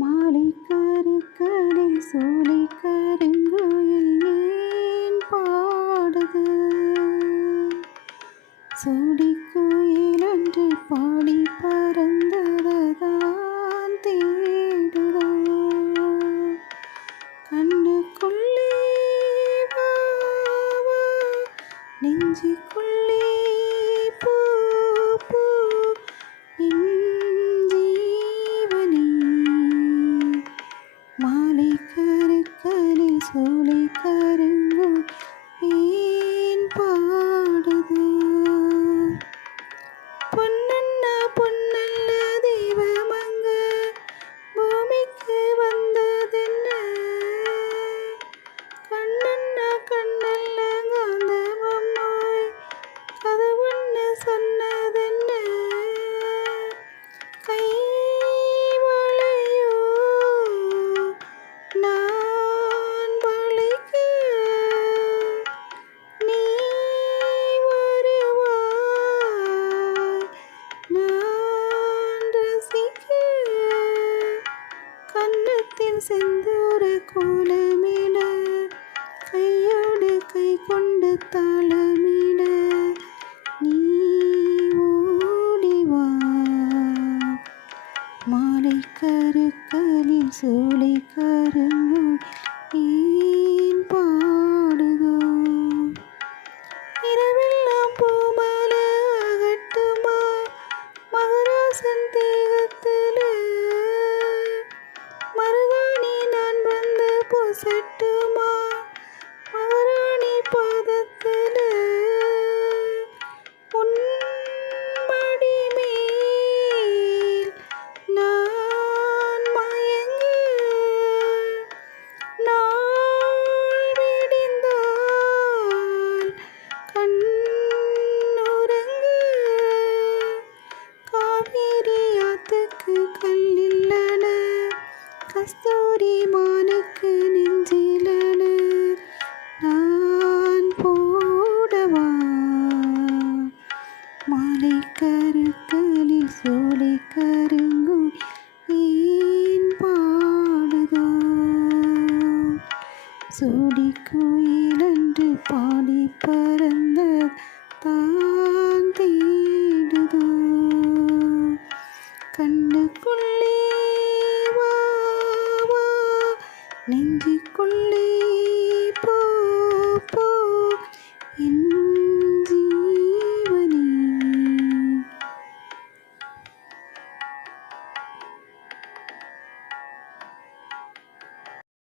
மாலை கருக்களில் சோலை கருங்குயில் ஏன் பாடுது? சோடிக்குயில் ஒன்று பாடி பறந்ததான் தேடுதோ? கண்ணுக்குள்ளே வா வா, நெஞ்சுக்குள்ளே பூ பூ, என் ஜீவனே. மாலை கருக்களில் சோலை கருங்குயில் ஏன் பாடுதோ? பொன்னண்ண பொன்னல்ல தெய்வமங்க பூமிக்கு வந்ததென்ன? கண்ணண்ண கண்ணல்ல காந்தமம்மாய் கதவொன்னு சொன்னதென்ன? கை வளையோ நான் வளைக்க, நீ வருவாய் நான் ரசிக்க. கன்னத்தில் செந்தூர கோலமிட, கையோடு கை கொண்டு தாளமிட, நீ ஓடிவா. மாலை கருக்களில் சோலை கருங்குயில் ஏன் பாடுதோ? இரவெல்லாம் பூமாலை ஆகட்டுமா மகராசன் தேகத்துல? மருதாணி நான் வந்து பூசட்டுமா மகாராணி பாதத்துல? உன் மடி மேல் நான் மயங்க, நாள் விடிந்தால் கண்ணுறங்க. காவேரி ஆத்துக்கு கல்லில்லன, கஸ்தூரி மானுக்கு நெஞ்சிலன, நான் போடவா? மாலை கருக்களில் சோலை கருங்குயில் ஏன் பாடுதோ? சோடிக்குயில் ஒன்று பாடி பறந்ததான் தேடுதோ? கண்ணுக்குள்ளே வா வா, நெஞ்சுக்குள்ளே